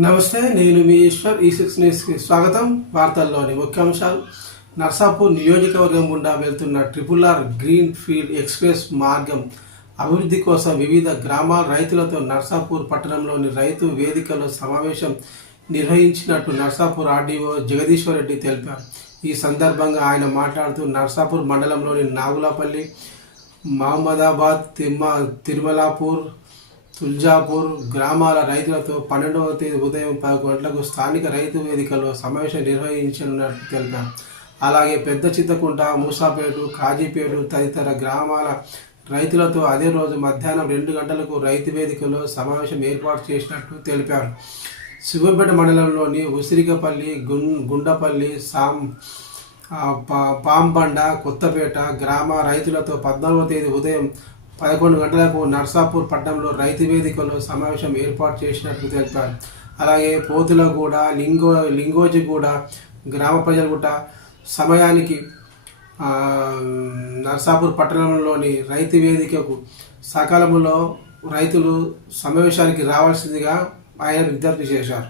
నమస్తే, నేను మీ ఈశ్వర్. ఈ6 న్యూస్కి స్వాగతం. వార్తల్లోని ముఖ్యాంశాలు. నర్సాపూర్ నియోజకవర్గం గుండా వెళ్తున్న RRR గ్రీన్ ఫీల్డ్ ఎక్స్ప్రెస్ మార్గం అభివృద్ధి కోసం వివిధ గ్రామాల రైతులతో నర్సాపూర్ పట్టణంలోని రైతు వేదికలో సమావేశం నిర్వహించినట్టు నర్సాపూర్ ఆర్డీఓ జగదీశ్వర్ రెడ్డి తెలిపారు. ఈ సందర్భంగా ఆయన మాట్లాడుతూ నర్సాపూర్ మండలంలోని నాగులపల్లి, మహమ్మదాబాద్, తిరుమలాపూర్, తుల్జాపూర్ గ్రామాల రైతులతో 12వ తేదీ ఉదయం 10 గంటలకు స్థానిక రైతు వేదికలో సమావేశం నిర్వహించనున్నట్లు తెలిపారు. అలాగే పెద్ద చిత్తకుంట, మూసాపేట, కాజీపేట తదితర గ్రామాల రైతులతో అదే రోజు మధ్యాహ్నం 2 గంటలకు రైతు వేదికలో సమావేశం ఏర్పాటు చేసినట్లు తెలిపారు. శివపేట మండలంలోని ఉసిరికపల్లి, గుండపల్లి, పాంబండ, కొత్తపేట గ్రామ రైతులతో 14వ తేదీ ఉదయం 11 గంటలకు నర్సాపూర్ పట్టణంలో రైతు వేదికలో సమావేశం ఏర్పాటు చేసినట్లు తెలిపారు. అలాగే పోతులగూడ, లింగోజిగూడ గ్రామ ప్రజలు కూడా సమయానికి నర్సాపూర్ పట్టణంలోని రైతు వేదికకు సకాలంలో రైతులు సమావేశానికి రావాల్సిందిగా ఆయన విజ్ఞప్తి చేశారు.